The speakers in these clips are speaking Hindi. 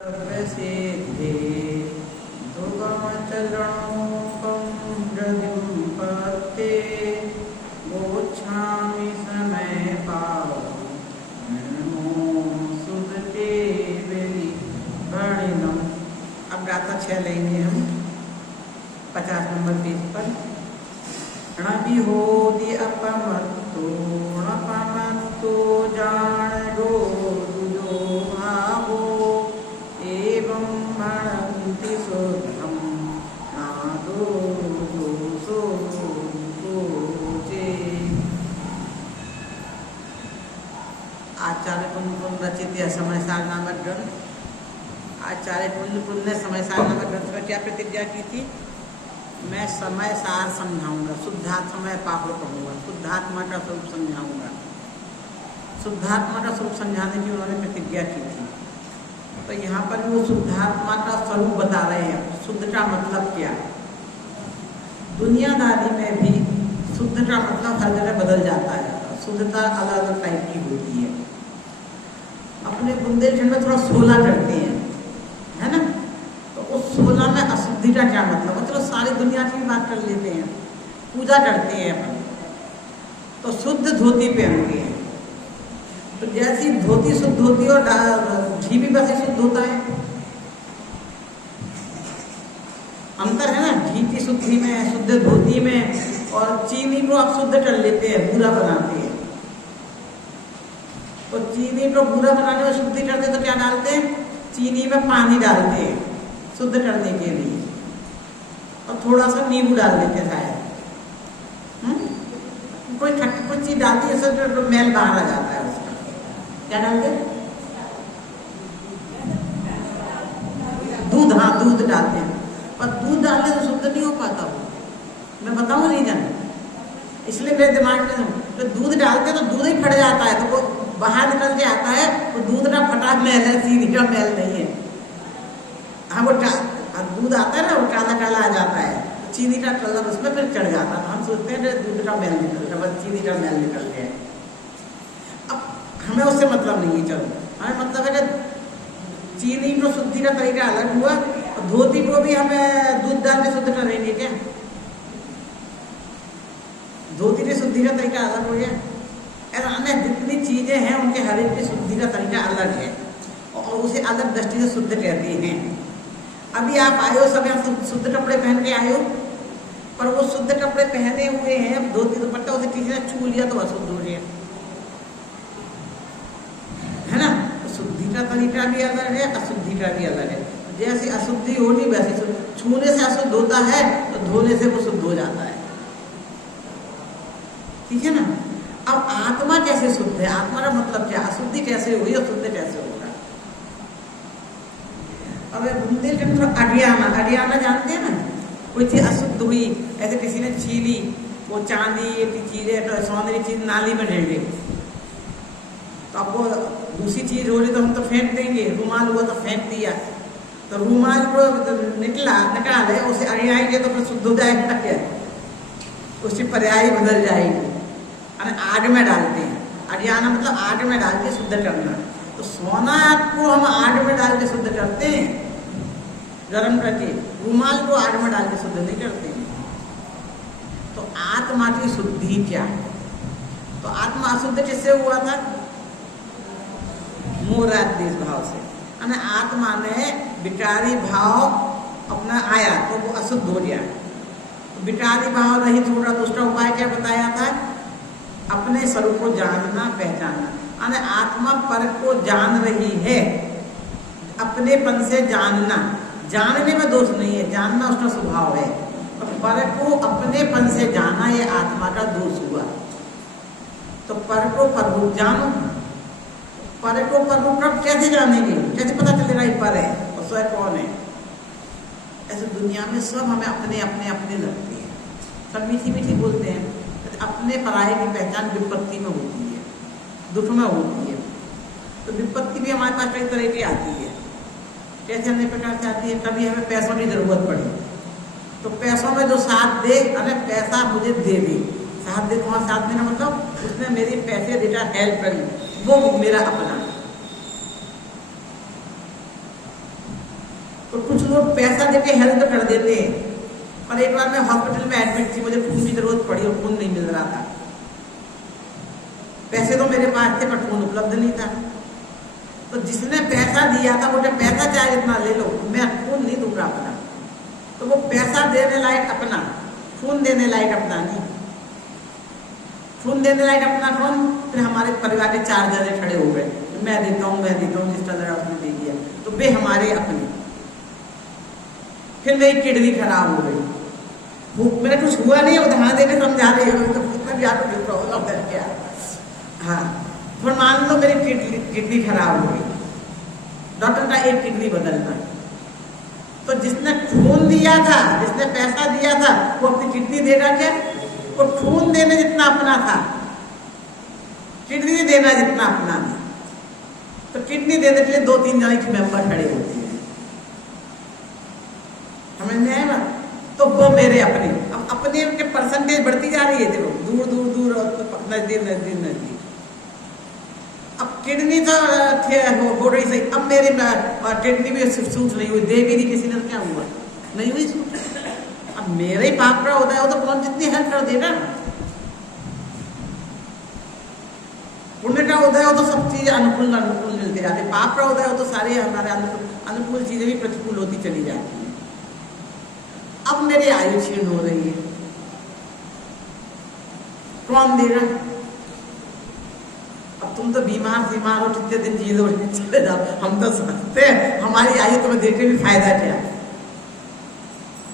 प्रसिद्धे दुर्गमचरणोपं हृदिम्पत्ते गोच्छामि समयपावो सुदते वेलिभणिनम्। अब गाथा 6 लेंगे हम 50 नंबर पेज पर। णविहोदि अपमत्तो जान गो दुजो भावो एवं भणन्ति शुद्धं नादो दोषो गोचे। आचार्य कुंज रचित यह समयसार नामक ग्रंथ, आचार्य कुंज ने समयसार नामक ग्रंथ में क्या प्रतिज्ञा की थी? मैं समय सार समझाऊंगा, शुद्धात्मा में पापड़ कहूँगा, शुद्धात्मा का स्वरूप समझाऊंगा। शुद्धात्मा का स्वरूप समझाने की उन्होंने प्रतिज्ञा की थी। तो यहाँ पर भी वो शुद्धात्मा का स्वरूप बता रहे हैं। शुद्ध का मतलब क्या? दुनियादारी में भी शुद्ध का मतलब हर जगह बदल जाता है। शुद्धता अलग अलग टाइप की होती है। अपने बुंदेलखंड में थोड़ा 16 करते हैं, है ना? तो उस 16 में अशुद्धि का क्या मतलब? मतलब सारी दुनिया की बात कर लेते हैं, पूजा करते हैं अपन, तो शुद्ध धोती पहनते हैं। तो जैसी धोती शुद्ध होती है और घी भी वैसे शुद्ध होता है। अंतर है ना घी की शुद्धि में, शुद्ध धोती में। और चीनी को आप शुद्ध कर लेते हैं, बुरा बनाते हैं। तो चीनी को बुरा बनाने में शुद्धि करते हैं तो क्या डालते हैं? चीनी में पानी डालते हैं शुद्ध करने के लिए, और थोड़ा सा नींबू डाल देते हैं शायद। कोई खट्टी कुछ चीज डालती है उससे तो मैल बाहर आ जाता है उसका। क्या डालते? दूध, हाँ दूध डालते हैं। पर दूध डालने से शुद्ध नहीं हो पाता वो। मैं बताऊँ रीजन, इसलिए मेरे दिमाग में तो दूध डालते हैं तो दूध ही फट जाता है, तो वो बाहर निकल के आता है। तो दूध का फटा मैल है, चीनी का मैल नहीं है। हाँ वो दूध आता है ना, वो काला काला आ जाता है, चीनी का कलर उसमें फिर चढ़ जाता है। हम सोचते हैं दूध का मैल निकल गया, बस चीनी का मैल निकल गया। अब हमें उससे मतलब नहीं है। चलो हमें मतलब है कि चीनी को शुद्धि का तरीका अलग हुआ, और धोती को भी हमें दूध डाल के शुद्ध करेंगे क्या? धोती की शुद्धि का तरीका अलग हो गया। अन्य जितनी चीजें हैं उनके हर एक की शुद्धि का तरीका अलग है, और उसे अलग दृष्टि से शुद्ध कहते हैं। अभी आप आए हो, सब यहाँ शुद्ध कपड़े पहन के आए हो, पर वो शुद्ध कपड़े पहने हुए हैं, धोती दुपट्टा, उसे किसी ने छू लिया तो अशुद्ध हो गया, है ना? तो शुद्धि का तरीका भी अलग है, अशुद्धि का भी अलग है। जैसी अशुद्धि होगी वैसी छूने से अशुद्ध होता है, तो धोने से वो शुद्ध हो जाता है। ठीक है ना? अब आत्मा कैसे शुद्ध है? आत्मा का मतलब क्या? अशुद्धि कैसे हुई और शुद्ध कैसे होगा? अब बुंदेलखंड में अडियाना जानते हैं ना? कोई चीज अशुद्ध हुई, ऐसे किसी ने छीली, वो चांदी की चीजें, तो सोने की चीज नाली में ढेर गई, तो अब वो दूसरी चीज हो रही तो हम तो फेंक देंगे। रूमाल हुआ तो फेंक दिया, तो रूमाल को निकाले, उसे अड़ियाएंगे तो फिर शुद्ध हो जाएगा क्या? उसकी पर्याय बदल जाएगी। आग में डालते हैं, अड़ियाना मतलब आग में डाल के शुद्ध करना। तो सोना को हम आग में डाल के शुद्ध करते हैं, गर्म करके। रूमाल को आग में डाल के शुद्ध नहीं करते हैं। तो आत्मा की शुद्धि क्या है? तो आत्मा अशुद्ध किससे हुआ था? मोरादेश भाव से। आत्मा में विकारी भाव अपना आया तो वो अशुद्ध हो गया। तो विकारी भाव रहित होगा तो उसका उपाय क्या बताया था? अपने स्वरूप को जानना, पहचानना। आत्मा पर को जान रही है, अपनेपन से जानना। जानने में दोष नहीं है, जानना उसका स्वभाव है। और पर को अपनेपन से जाना, ये आत्मा का दोष हुआ। तो पर को पररूप जानो। पर को पररूप कब कैसे जानेंगे? कैसे पता चलेगा ये पर है और स्वयं कौन है? ऐसे दुनिया में सब हमें अपने अपने अपने लगते हैं, सब मीठी मीठी बोलते हैं। अपने पराये की पहचान विपत्ति में होती है, दुख में होती है। तो विपत्ति भी हमारे पास कई तरह की आती है। कैसे अन्य प्रकार से आती है? कभी हमें पैसों की जरूरत पड़ी, तो पैसों में जो साथ दे, पैसा मुझे दे दे, साथ दे। तुम्हारा साथ देना मतलब उसने मेरी पैसे देकर हेल्प करी, वो मेरा अपना। तो कुछ लोग पैसा देके हेल्प कर देते हैं। पर एक बार मैं हॉस्पिटल में एडमिट थी, मुझे खून की जरूरत पड़ी और खून नहीं मिल रहा था। पैसे तो मेरे पास थे पर खून उपलब्ध नहीं था। तो जिसने पैसा दिया था मुझे पैसा चाहे जितना ले लो, मैं खून नहीं दूंगा अपना। तो वो पैसा देने लायक अपना, खून देने लायक अपना नहीं। खून देने लायक अपना कौन? फिर हमारे परिवार के 4 जने खड़े हो गए, मैं देता हूँ जिसका जरा उसने दे दिया, तो वे हमारे अपने। फिर मेरी किडनी खराब हो गई। मेरा कुछ हुआ नहीं, उदाहरण देकर समझा रहे हो तो कितना ज्यादा प्रॉब्लम है क्या। हाँ, फिर मान लो मेरी किडनी खराब हो गई, डॉक्टर का एक किडनी बदलना। तो जिसने खून दिया था, जिसने पैसा दिया था, वो अपनी किडनी देगा क्या? वो खून देने जितना अपना था, किडनी देना जितना अपना नहीं। तो किडनी देने के लिए 2-3 जने के मेंबर खड़े होते हैं, समझ में आया ना? तो वो मेरे अपने, अब अपने के परसेंटेज बढ़ती जा रही है। देखो दूर दूर दूर, नजदीक नजदीक नजदीक। अब किडनी तो हो रही सही, अब मेरी किडनी भी सूट नहीं हुई, दे भी नहीं किसी ने, क्या हुआ? नहीं हुई सूट। अब मेरा ही पाप का होता है, वो तो कौन जितनी हेल्प कर देगा। पुण्य का होता है वो तो सब चीजें अनुकूल अनुकूल मिलते जाते, पाप का होता है वो तो सारे हमारे अनुकूल चीजें भी प्रतिकूल होती चली जाती है। अब मेरी आयु क्षीण हो रही है, कौन देगा? अब तुम तो बीमार हो, कितने दिन जी लो, चले जाओ। हम तो समझते हैं हमारी आयु तुम्हें देख के भी फायदा क्या।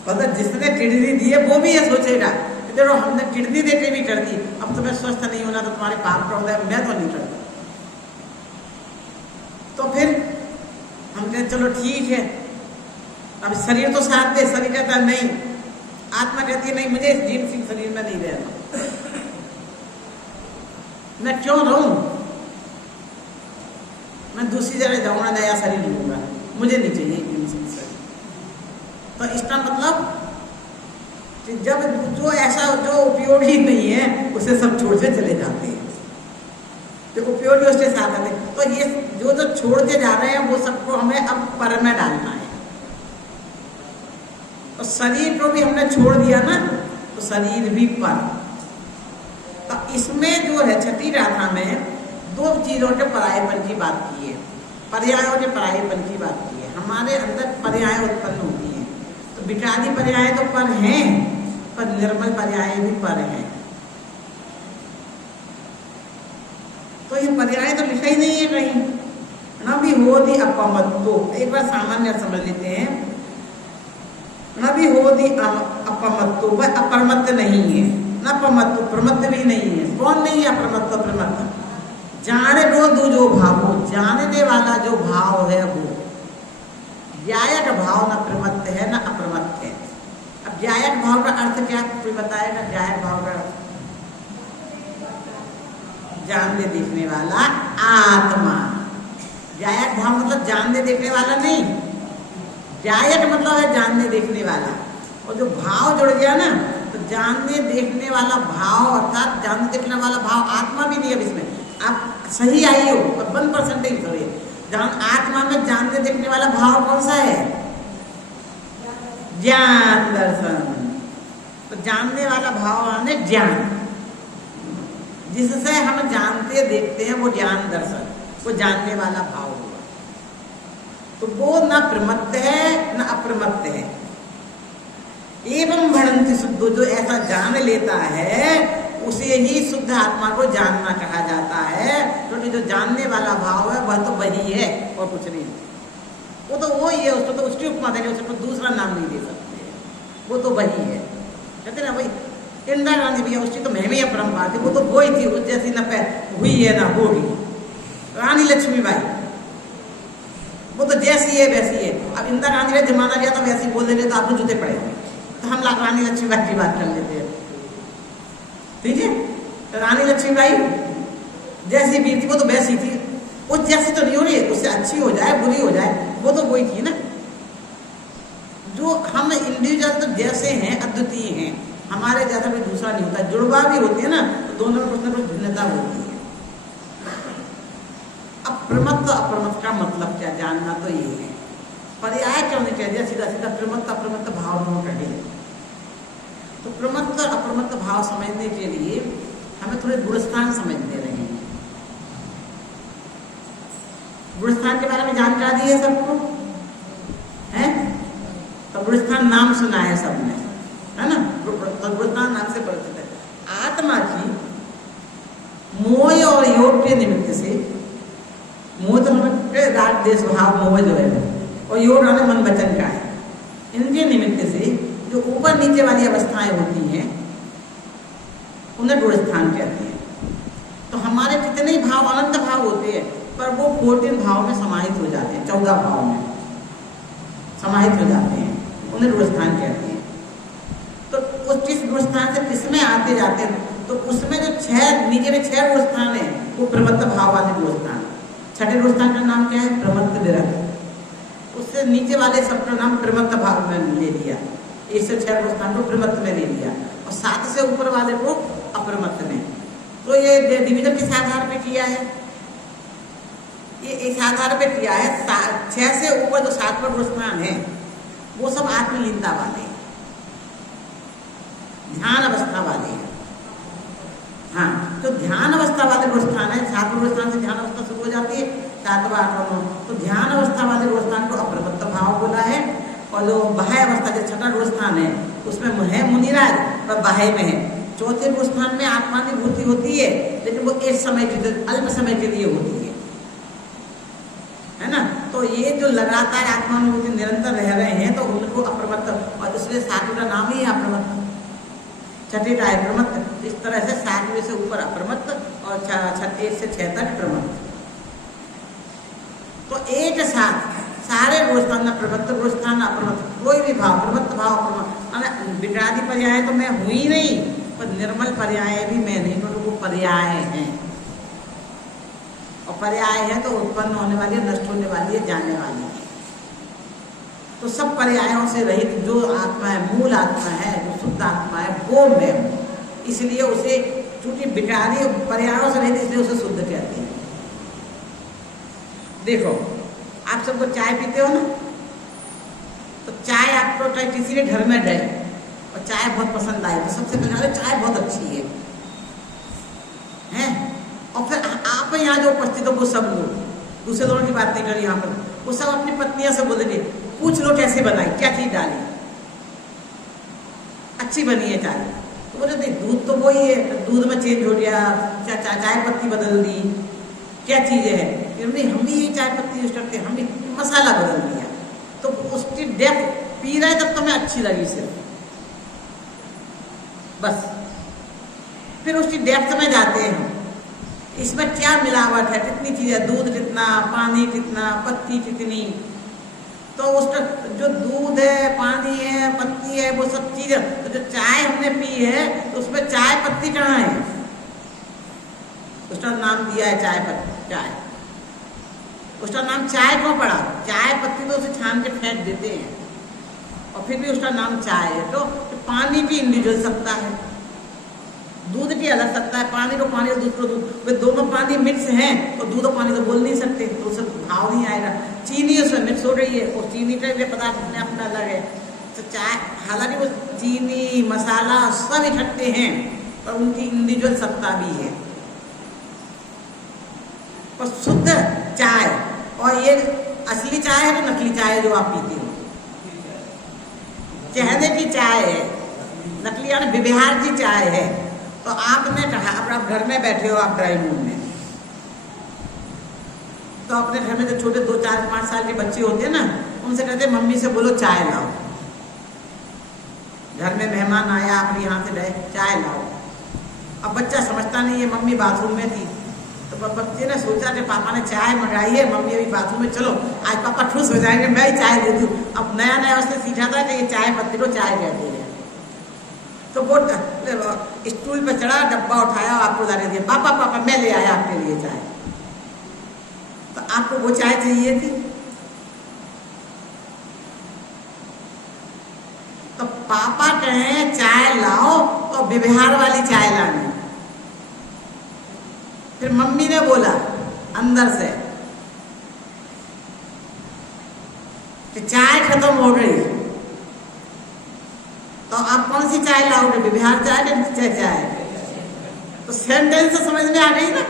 पता जिसने किडनी दी है वो भी ये सोचेगा कि देखो हमने किडनी देके भी कर दी, अब तुम्हें स्वस्थ नहीं होना तो तुम्हारे पाप का होता है, मैं तो नहीं करता। तो फिर हम कहते चलो ठीक है, अब शरीर तो साथ दे। शरीर कहता नहीं, आत्मा कहती है नहीं, मुझे इस जीव सिंह शरीर में नहीं रहना, मैं क्यों रहूं, मैं दूसरी जगह जाऊंगा, नया शरीर लूंगा, मुझे नहीं चाहिए जीव सिंह शरीर। तो इसका मतलब कि जब जो ऐसा जो उपयोगी नहीं है उसे सब छोड़ के चले जाते हैं, तो उपयोगी उसके साथ आते। तो ये जो छोड़ के जा रहे हैं वो सबको हमें अब पर में डालना है। तो शरीर को भी हमने छोड़ दिया ना, तो शरीर भी पर। तो इसमें जो है छठी गाथा में 2 चीजों के परायेपन की बात की है, पर्यायों के परायेपन की बात की है। हमारे अंदर पर्याय उत्पन्न होती है, तो विचारी पर्याय तो पर हैं, पर निर्मल पर्याय भी पर हैं। तो ये पर्याय तो लिखा ही नहीं है कहीं। न भी होती अपमत्तो, एक बार सामान्य समझ लेते हैं। न भी होती अपमत्तो, वह अपरमत्त नहीं है, न अपमत्तो प्रमत्त भी नहीं है। कौन नहीं है अपरमत्त प्रमत्त? जाने दो दू जो भावो, जानने वाला जो भाव है वो ज्ञायक भाव, न प्रमत्त है न अप्रमत्त है। अब ज्ञायक भाव का अर्थ क्या कोई बताएगा? ज्ञायक भाव का अर्थ जानने देखने वाला आत्मा। ज्ञायक भाव मतलब जानने देखने वाला नहीं, ज्ञायक मतलब है जानने देखने वाला। और जो भाव जुड़ गया ना, तो जानने देखने वाला भाव अर्थात जानने देखने वाला भाव आत्मा भी नहीं है इसमें। आप सही आई हो, 1% थोड़ी आत्मा में जानने देखने वाला भाव कौन सा है? ज्ञान दर्शन। तो जानने वाला भाव है ज्ञान, जिससे हम जानते देखते हैं वो ज्ञान दर्शन, वो जानने वाला भाव हुआ। तो वो न प्रमत्त है न अप्रमत्त है। एवं भणंति शुद्धो, जो ऐसा जान लेता है उसे ही शुद्ध आत्मा को जानना कहा जाता है। क्योंकि जो जानने वाला भाव है वह तो वही है और कुछ नहीं। वो तो वही है, उसको तो उसकी उपमा देंगे, उसको दूसरा नाम नहीं दे सकते, वो तो वही है। कहते ना भाई इंदिरा गांधी भी है, उसकी तो महिमा परंपरा थी, वो तो वही थी, उस जैसी न हुई है ना होगी। रानी लक्ष्मीबाई वो तो जैसी है वैसी है। अब इंदिरा गांधी का जमाना गया तो वैसी बोल देते तो आपको जूते पड़ेंगे। तो हम रानी लक्ष्मीबाई की बात कर लेते हैं, ठीक है? तो रानी लक्ष्मीबाई जैसी भी थी वो तो वैसी थी, वो जैसी तो नहीं हो रही है, उससे अच्छी हो जाए बुरी हो जाए वो तो वही थी ना। जो हम इंडिविजुअल तो जैसे हैं अद्वितीय हैं, हमारे जैसा कोई दूसरा नहीं होता। जुड़वा भी होती है ना, तो दोनों में कुछ ना कुछ भिन्नता होती है। अब प्रमत्त अप्रमत्त का मतलब क्या जानना, तो ये है। पर्याय क्यों नहीं कह दिया, सीधा सीधा प्रमत्त अप्रमत्त भाव दोनों कहे। तो प्रमत्त अप्रमत्त भाव समझने के लिए हमें थोड़े गुणस्थान समझते रहे। गुणस्थान के बारे में जानकारी है सबको, है? तो गुणस्थान नाम सुना है सबने, है ना? तो गुणस्थान नाम से परिचित है। आत्मा की मोह और योग के निमित्त से, मोह तो हमें राग देश भाव मोह जो है, और योग हमें मन वचन का है, इनके निमित्त से जो ऊपर नीचे वाली अवस्थाएं होती हैं उन्हें गुणस्थान कहते हैं। तो हमारे कितने ही भाव अनंत भाव होते हैं, पर वो 14 भाव में समाहित हो जाते हैं, 14 भाव में समाहित हो जाते हैं, उन्हें गुणस्थान कहते हैं। तो उस किस गुणस्थान से किसमें आते जाते हैं, तो उसमें जो 6 नीचे में 6 गुणस्थान है वो प्रमत्त भाव वाले गुणस्थान। छठे गुणस्थान का नाम क्या है? प्रमत्त विरक्त। उससे नीचे वाले सबका नाम प्रमत्त भाव में ले लिया, 1 से 6 गुणस्थान को प्रमत्त में ले लिया, और 7 से ऊपर वाले को अप्रमत्त में। तो ये डिवीजन किस आधार पे किया है? ये इस आधार पे किया है 6 से ऊपर जो 7वां गुणस्थान है वो सब आत्मलीनता वाले हैं, ध्यान अवस्था वाले हैं। हाँ, तो ध्यान अवस्था वाले गुणस्थान है, 7वां गुणस्थान से ध्यान अवस्था शुरू हो जाती है, 7वां 8वां 9, तो ध्यान अवस्था वाले गुणस्थान को अप्रमत्त भाव बोला है। और जो बाह्य अवस्था जो 6वां गुणस्थान है उसमें है मुनिराज, वह बाह्य में है। 4थे गुणस्थान में आत्मानुभूति होती है, लेकिन वो एक समय के अल्प समय के लिए होती है ना? तो ये जो लगातार आत्मानुभूति निरंतर रह रहे हैं तो उनको अप्रमत्त, और इसलिए 7वें का नाम ही अप्रमत्त, 6ठे का प्रमत्त। इस तरह से 7वें से ऊपर अप्रमत्त और 1 से 6 तक प्रमत्त। तो एक साथ सारे गुणस्थान, प्रमत्त गुणस्थान अप्रमत्त, कोई भी भाव प्रमत्त भाव अप्रमत्त, विकरादि पर्याय तो मैं हुई नहीं, पर निर्मल पर्याय भी मैं नहीं, तो वो पर्याय हैं। और पर्याय है तो उत्पन्न होने वाली है, नष्ट होने वाली है, जाने वाली है। तो सब पर्यायों से रहित जो आत्मा है, मूल आत्मा है, जो शुद्ध आत्मा है, वो मैं हूँ। इसलिए उसे, चूंकि विकारी पर्यायों से रहित, इसलिए उसे शुद्ध कहते हैं। देखो, आप सबको चाय पीते हो ना, तो चाय आपको किसी के घर में गए और चाय बहुत पसंद आई, तो सबसे पहले चाय बहुत अच्छी है? और फिर आप यहाँ जो उपस्थित हो वो सब लोग, दूसरे लोगों की बात नहीं करी यहाँ पर, वो सब अपनी पत्नियां से बोलेंगे, पूछ लो कैसे बनाई, क्या चीज डाली, अच्छी बनी है चाय। तो बोले नहीं, दूध तो वही है, दूध में चेंज हो गया, चाय पत्ती बदल दी, क्या चीज है? नहीं, हम भी ये चाय पत्ती यूज करते हैं, हम भी मसाला बदल दिया। तो उसकी डेप्थ पी रहे तब तो मैं अच्छी लगी सिर्फ, बस। फिर उसकी डेप्थ में जाते हैं, इसमें क्या मिलावट है, कितनी चीजें, दूध कितना, पानी कितना, पत्ती कितनी। तो उसका जो दूध है, पानी है, पत्ती है, वो सब चीजें, तो जो चाय हमने पी है तो उसमें चाय पत्ती कहाँ है? उसका नाम दिया है चाय पत्ती, चाय, उसका नाम चाय क्यों पड़ा? चाय पत्ती तो उसे छान के फेंक देते हैं, और फिर भी उसका नाम चाय है। तो पानी भी इंडिविजुअल सत्ता है, दूध की अलग सत्ता है, पानी को पानी और दूध को दूध, वे दोनों पानी मिक्स हैं तो दूध और पानी तो बोल नहीं सकते, तो उसे भाव नहीं आएगा। चीनी उसमें मिक्स हो रही है, और चीनी का ये पदार्थ अपने अपना अलग है। तो चाय, हालांकि वो चीनी मसाला सब इकट्ठे हैं, पर उनकी इंडिविजुअल सत्ता भी है। और शुद्ध चाय, और ये असली चाय है कि नकली चाय है जो आप पीते हो? कहने की चाय है, नकली यानी व्यवहार की चाय है। तो आपने कहा, अब आप घर में बैठे हो, आप ड्राइंग रूम में, तो अपने घर में जो छोटे 2, 4, 5 साल के बच्चे होते हैं ना, उनसे कहते हैं मम्मी से बोलो चाय लाओ। घर में मेहमान आया, आप यहाँ से गए, चाय लाओ। अब बच्चा समझता नहीं है, मम्मी बाथरूम में थी, तो बच्चे ने सोचा कि पापा ने चाय मंगाई है, मम्मी अभी बाथरूम में, चलो आज पापा खुश हो जाएंगे, मैं ही चाय दे दूँ। अब नया नया उसने सीखा था कि ये चाय पत्ती को चाय कहते हैं। तो वो स्टूल पे चढ़ा, डब्बा उठाया, आपको लाने दिया, पापा पापा मैं ले आया आपके लिए चाय। तो आपको वो चाय चाहिए थी, तो पापा कहें चाय लाओ तो व्यवहार वाली चाय लानी। फिर मम्मी ने बोला अंदर से, कि चाय खत्म हो गई, तो आप कौन सी चाय लाओगे, व्यवहार चाय या निश्चय चाय? तो सेंटेंस से समझ में आ गई ना।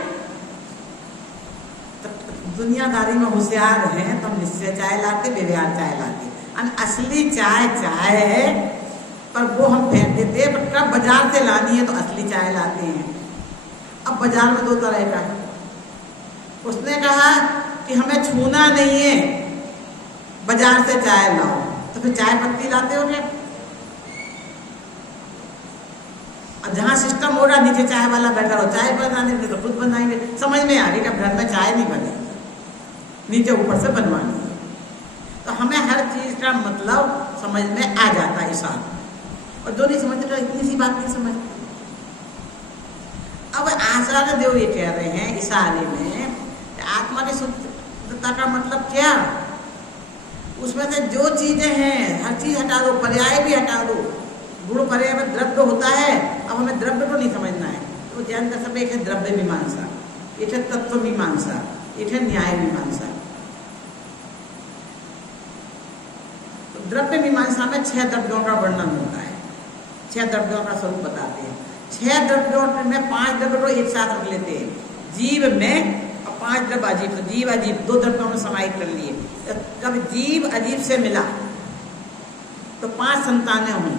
तो दुनियादारी में होशियार हैं तो हम निश्चय चाय लाते, व्यवहार चाय लाते। असली चाय चाय है, पर वो हम फेंक देते हैं। पर कब बाजार से लानी है तो असली चाय लाते हैं। अब बाजार में दो तरह का है। उसने कहा कि हमें छूना नहीं है, बाजार से चाय लाओ, तो फिर चाय पत्ती लाते हो क्या? अब जहाँ सिस्टम हो रहा नीचे चाय वाला बैठा हो, चाय बनाने के तो खुद बनाएंगे। समझ में आ रही कि घर में चाय नहीं बनेगी, नीचे ऊपर से बनवानी है। तो हमें हर चीज का मतलब समझ में आ जाता है इशारा, और जो नहीं समझते तो इतनी सी बात नहीं समझते। अब आचार्य देव ये कह रहे हैं इशारे में आत्मा की शुद्धता का मतलब क्या? उसमें से जो चीजें हैं हर चीज हटा दो, पर्याय भी हटा दो। गुण पर्याय में द्रव्य होता है, अब हमें द्रव्य को नहीं समझना है। तो जैन का सब एक है द्रव्य मीमांसा, एक है तत्व मीमांसा, एक है न्याय मीमांसा। तो द्रव्य मीमांसा में 6 द्रव्यों का वर्णन होता है, 6 द्रव्यों का स्वरूप बताते हैं। 6 द्रव्यों में 5 द्रव्य को एक साथ रख लेते हैं, जीव में, और 5 द्रव्य अजीब। तो जीव अजीब 2 द्रव्यों में समाहित कर लिए। कब जीव अजीब से मिला तो 5 संतानें हुई।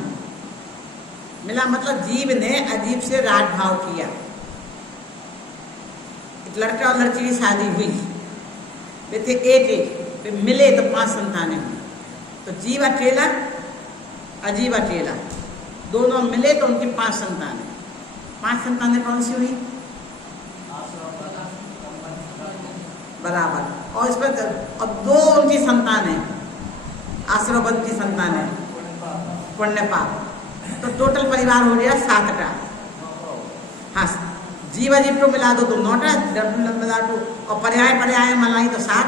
मिला मतलब जीव ने अजीब से राग भाव किया। एक लड़का और लड़की की शादी हुई, वे थे एक, फिर मिले तो 5 संतानें हुई। तो जीव अकेला, अजीब अकेला, दोनों मिले तो उनकी 5 संतानें। 5 संतानें कौन सी हुई? बराबर। और इस पर और 2 उनकी संतानें, आश्रवबद्ध की संतानें, पुण्य पाप। तो टोटल परिवार हो गया 7 का। हाँ, जीव अजीब को मिला दो तो 9 का, द्रव्य मिला दो और पर्याय पर्याय मलाई तो 7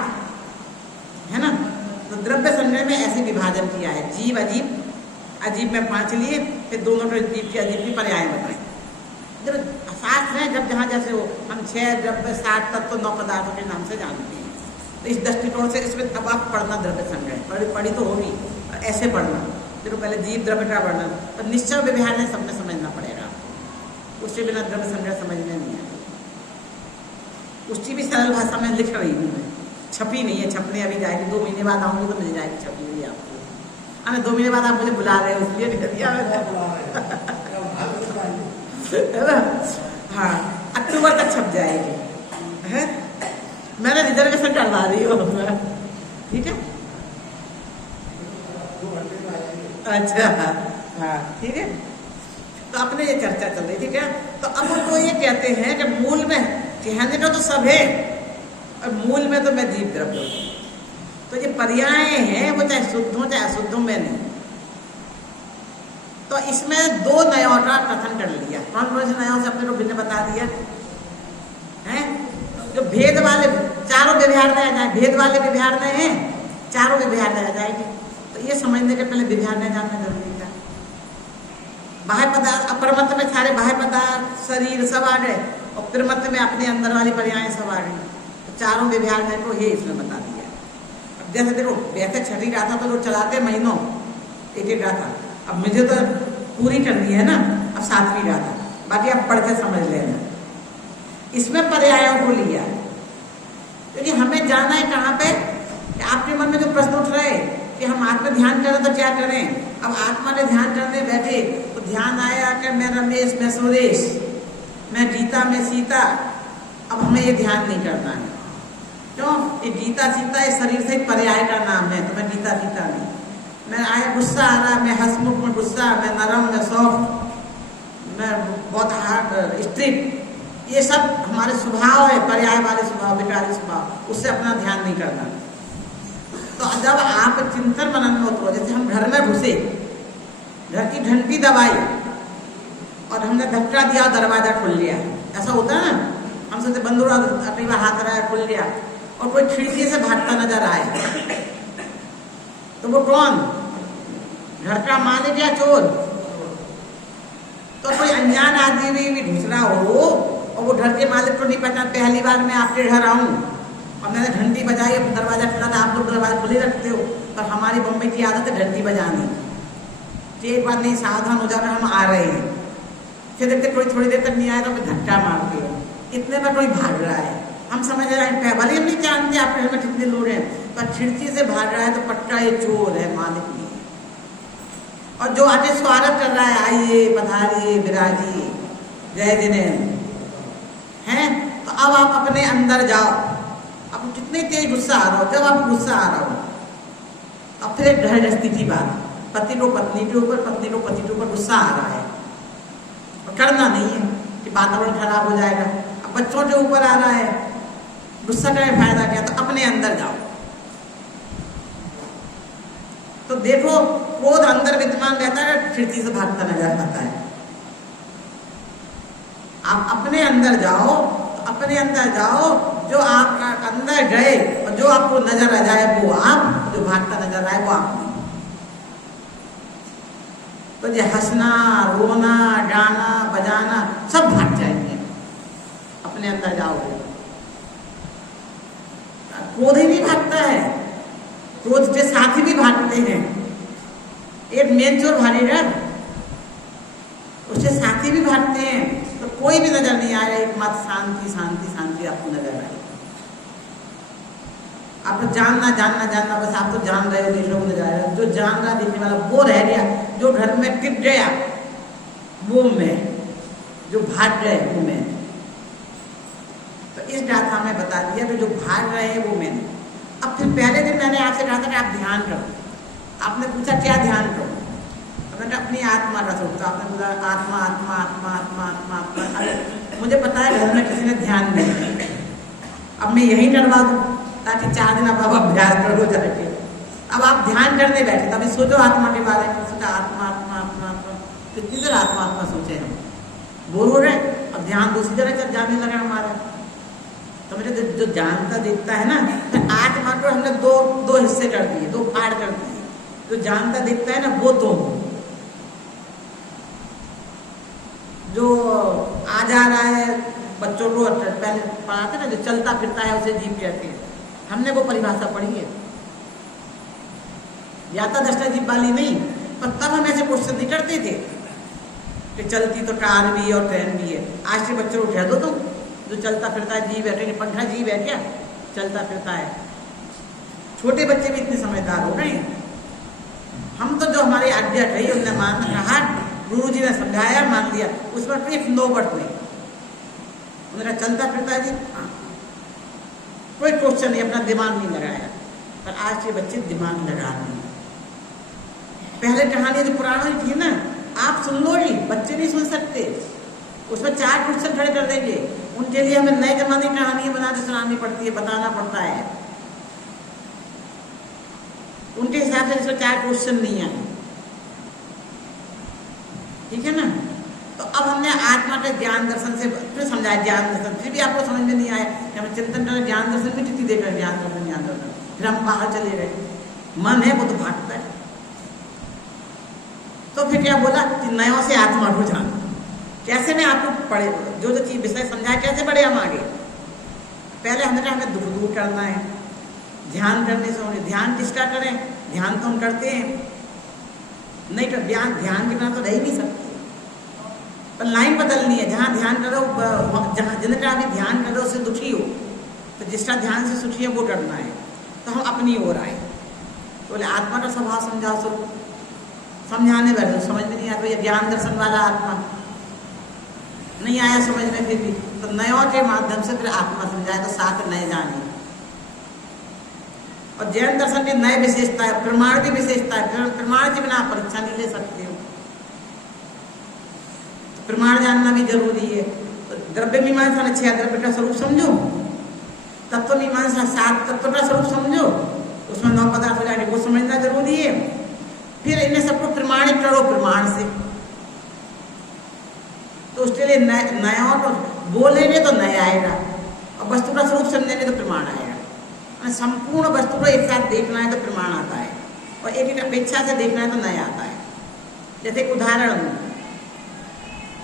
है ना। तो द्रव्य संग्रह में ऐसे विभाजन किया है, जीव अजीब, अजीब में 5 लिए, फिर दोनों को जीव की अजीब की पर्याय बताए। जब 7 है, जब जहाँ जैसे हो, हम 6 द्रव्य 7 तत्व 9 पदार्थों के नाम से जानते हैं। तो इस दृष्टिकोण से इसमें अब आप पढ़ना द्रव्य संग्रह, पढ़ी तो होगी, ऐसे पढ़ना। फिर पहले जीव द्रव्य का वर्णन, तो निश्चय व्यवहार है, सबने समझना पड़ेगा। उसके बिना द्रव्य संग्रह समझ में नहीं आती। उसकी भी सरल भाषा में लिख रही हूँ मैं, छपी नहीं है, छपने अभी जाएगी। 2 महीने बाद आऊंगी तो मिल जाएगी छपी हुई आपको। अरे 2 महीने बाद आप मुझे बुला रहे हो इसलिए लिख दिया है ना। हाँ, अक्टूबर तक छप जाएगी है। मैंने रिजर्वेशन करवा दी हो, ठीक है। अच्छा, हाँ ठीक है। तो अपने ये चर्चा चल रही थी क्या। तो अब वो ये कहते हैं कि मूल में कहने का तो सब है, और मूल में तो मैं जीव द्रव्य हूँ। तो ये पर्याय हैं, वो चाहे शुद्ध हो चाहे अशुद्ध हो, मैं नहीं। तो इसमें 2 नयों का कथन कर लिया। कौन कौन से नयों से अपने को भिन्न बता दिया है। जो भेद वाले 4 व्यवहार में आ जाए, भेद वाले व्यवहार में हैं, 4 व्यवहार में आ जाएंगे। तो ये समझने के पहले व्यवहार में जानना जरूरी था। बाह्य पदार्थ, अपरमत में सारे बाह्य पदार्थ, शरीर सब आ गए, और त्रिमत में अपने अंदर वाली पर्याय सब आ गई। तो 4 व्यवहार में को ये इसमें बता दिया। अब जैसे देखो, वैसे छठी गाथा तो लोग चलाते महीनों एक गाथा, अब मुझे तो पूरी करनी है ना, अब 7वीं गाथा, बाकी आप पढ़ के समझ लेना। इसमें पर्यायों को लिया, क्योंकि हमें जाना है कहाँ पे। आपके मन में जो प्रश्न उठ रहे कि हम आत्मा ध्यान करें तो क्या करें। अब आत्मा ने ध्यान करने बैठे तो ध्यान आया कि मैं रमेश, मैं सुरेश, मैं गीता, मैं सीता। अब हमें ये ध्यान नहीं करना है। क्यों? ये गीता सीता ये शरीर से पर्याय का नाम है, तो मैं गीता सीता नहीं। मैं आया गुस्सा आ रहा, मैं हंसमुख में गुस्सा, मैं नरम, मैं सॉफ्ट, मैं बहुत हार्ड स्ट्रिक्ट, ये सब हमारे स्वभाव है, पर्याय वाले स्वभाव, विकारी स्वभाव, उससे अपना ध्यान नहीं करना। तो जब आप चिंतन मनन में उतरो, जैसे हम घर में घुसे, घर की घंटी दबाई और हमने धक्का दिया, दरवाजा खुल लिया, ऐसा होता है ना। हम सोचते बंद हो रहा, कई बार हाथ रहा खुल गया, और कोई खिड़की से भागता नजर आए, तो वो कौन? घर का मालिक या चोर? तो कोई अनजान आदमी भी घुस रहा हो और वो घर के मालिक को नहीं पहचान, पहली बार मैं आपके घर आऊं और मैंने घंटी बजाई, दरवाजा खुला था, आप लोग दरवाजा खुले रखते हो, पर हमारी बम्बई की आदत है घंटी बजाने की। एक बार नहीं सावधान हो जाना, हम आ रहे हैं, फिर देखते कोई थोड़ी देर तक नहीं आया तो फिर धक्का मारते हो, इतने में कोई भाग रहा है। हम समझ रहे हैं भले हम नहीं जानते आपके घर में कितने लोग हैं, पर खिड़की से भाग रहा है तो पक्का ये चोर है, मालिक नहीं है। और जो आगे स्वागत कर रहा है, आइए पधारिए विराजिए जय जिनेन्द्र हैं, तो अब आप अपने अंदर जाओ। अब कितने तेज गुस्सा आ रहा हो, जब आप गुस्सा आ रहा हो अब फिर एक घर गृहस्थी की बात, पति को पत्नी के ऊपर, पत्नी को पति के ऊपर गुस्सा आ रहा है, और करना नहीं है कि वातावरण खराब हो जाएगा। अब बच्चों के ऊपर आ रहा है, गुस्सा का फायदा क्या, तो अपने अंदर जाओ। तो देखो क्रोध अंदर विद्यमान रहता है, खिड़की से भागता नजर आता है। आप अपने अंदर जाओ, तो अपने अंदर जाओ, जो आपका अंदर गए और जो आपको नजर आ जाए वो आप, जो भागता नजर आए वो आप नहीं। तो ये हंसना, रोना, गाना, बजाना सब भाग जाएंगे, अपने अंदर जाओगे। क्रोध ही भी भागता है, क्रोध के साथी भी भागते हैं। एक मेन चोर भागेगा, उसके साथी भी भागते हैं, तो कोई भी नजर नहीं आएगा, एकमात्र शांति शांति शांति आपको नजर आएगी। आप तो जानना जानना जानना, बस आप तो जान रहे हो, दूसरों को नजर आएगा। जो जान रहा देखने वाला वो रह गया, जो घर में टिक गया वो मैं, जो भाग गए वो मैं। तो इस गाथा में बता दिया कि जो भाग रहे हैं वो मैंने। अब फिर पहले दिन मैंने आपसे कहा था कि आप ध्यान करो, आपने पूछा क्या ध्यान करो, तो मैंने अपनी आत्मा का सोचा। आपने पूछा आत्मा आत्मा आत्मा आत्मा आत्मा आत्मा। अरे मुझे पता है घर में किसी ने ध्यान नहीं किया, अब मैं यही करवा दूँ ताकि 4 दिन अब अभ्यास करो जाके। अब आप ध्यान करने बैठे, तभी सोचो आत्मा के बारे में, सोचा आत्मा आत्मा आत्मा आत्मा, कितनी देर आत्मा आत्मा सोचे हम, बोर हो रहे। अब ध्यान दूसरी जगह चल जाने लगा हमारा। तो मुझे जो जानता दिखता है ना, तो आत्मा को हमने दो हिस्से कर दिए, 2 पार्ट कर दिए। जो जानता दिखता है ना वो तो जो आ जा रहा है, बच्चों को पहले पढ़ाते ना, जो चलता फिरता है उसे जीव कहते हैं। हमने वो परिभाषा पढ़ी है, याता दृष्टा जीव वाली नहीं, पर तब हम ऐसे क्वेश्चन नहीं करते थे कि चलती तो कार भी और ट्रेन भी है। आज के बच्चों को कह दो तुम, जो चलता फिरता है जीव है, पंखा जीव है क्या, चलता फिरता है। छोटे बच्चे भी इतने समझदार हो गए। हम तो जो हमारी आज्ञा कही उनने मान कहा, गुरु जी ने समझाया, मान लिया, उसमें कोई नौबत नहीं। उन्होंने चलता फिरता है जी, हाँ, कोई क्वेश्चन नहीं, अपना दिमाग नहीं लगाया। पर आज के बच्चे दिमाग लगा रहे हैं। पहले कहानी जो पुरानी थी ना, आप सुन लो ही, बच्चे नहीं सुन सकते, उसमें 4 क्वेश्चन खड़े कर देंगे। उनके लिए हमें नए जमाने की कहानियां बनाकर सुनानी पड़ती है, बताना पड़ता है। उनके हिसाब से इसमें 4 क्वेश्चन नहीं आए, ठीक है ना। तो अब हमने आत्मा के ज्ञान दर्शन से फिर समझाया, ज्ञान दर्शन, फिर भी आपको समझ में नहीं आया कि हमें चिंतन करें, ज्ञान दर्शन भी कितनी देर ज्ञान दर्शन ज्ञान दर्शन, फिर हम बाहर चले गए। मन है वो तो भागता है। तो फिर क्या बोला कि नयों से आत्मा को जान। कैसे मैं आपको पढ़े जो चीज विषय समझाया, कैसे बढ़े हम आगे। पहले हमने कहा हमें दुख दूर करना है, ध्यान करने से होंगे। ध्यान किसका करें, ध्यान तो हम करते हैं, नहीं तो ध्यान के बिना तो रह ही नहीं सकते। पर लाइन बदलनी है, जहाँ ध्यान करो, जहाँ जिनका अभी ध्यान करो उससे दुखी हो, तो जिसका ध्यान से सुखी है वो करना है। तो हम अपनी ओर आए, तो बोले आत्मा का स्वभाव समझाओ। सो समझाने बैठे, समझ में नहीं आता, ये ज्ञान दर्शन वाला आत्मा नहीं आया समझ में। फिर भी तो नयों के माध्यम से फिर आत्मा समझाए, तो 7 नए जाने। और जैन दर्शन की नए विशेषता है, प्रमाण की विशेषता है। प्रमाण के बिना आप परीक्षा नहीं ले सकते हो, तो प्रमाण जानना भी जरूरी है। तो द्रव्य मीमांसा में 6 द्रव्य का स्वरूप समझो, तत्व मीमांसा 7 तत्व का स्वरूप समझो, उसमें 9 पदार्थ हो जाएंगे, वो समझना जरूरी है। फिर इन्हें सबको प्रमाणित करो प्रमाण से। तो उसके लिए नया तो बोलेंगे तो नया आएगा, और वस्तु का स्वरूप समझेंगे तो प्रमाण आएगा। संपूर्ण वस्तु को एक साथ देखना है तो प्रमाण आता है, और एक एक अपेक्षा से देखना है तो नया आता है। जैसे एक उदाहरण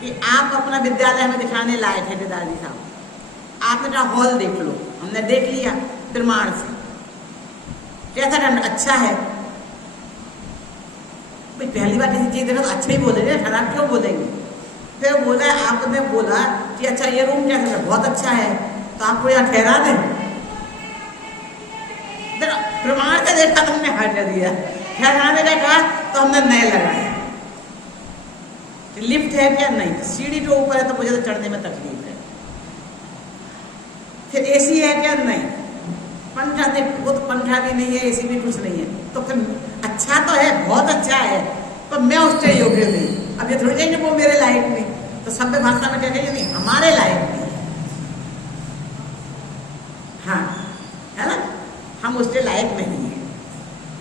कि आप अपना विद्यालय में दिखाने लाए थे दादाजी साहब, आपने कहा हॉल देख लो, हमने देख लिया प्रमाण से, कैसा करना अच्छा है, भाई पहली बार किसी चीज देखा तो अच्छा ही बोलेंगे, खराब क्यों बोलेंगे। फिर बोला आपने बोला कि अच्छा ये रूम कैसा है, बहुत अच्छा है, तो आपको यहाँ ठहरा दें। प्रमाण का देखा तो हमने हटा दिया, ठहराने का कहा तो हमने नहीं लगाया। लिफ्ट है क्या, नहीं। सीढ़ी जो ऊपर है तो मुझे तो चढ़ने में तकलीफ है। फिर एसी है क्या, नहीं। पंखा नहीं, वो तो पंखा भी नहीं है, एसी भी कुछ नहीं है। तो फिर अच्छा तो है, बहुत अच्छा है, पर मैं उससे योग्य नहीं। अब ये थोड़ी कहेंगे वो मेरे लायक नहीं, तो सभ्य भाषा में क्या कहेंगे, नहीं हमारे लायक नहीं। हाँ है ना, हम उसके लायक नहीं है।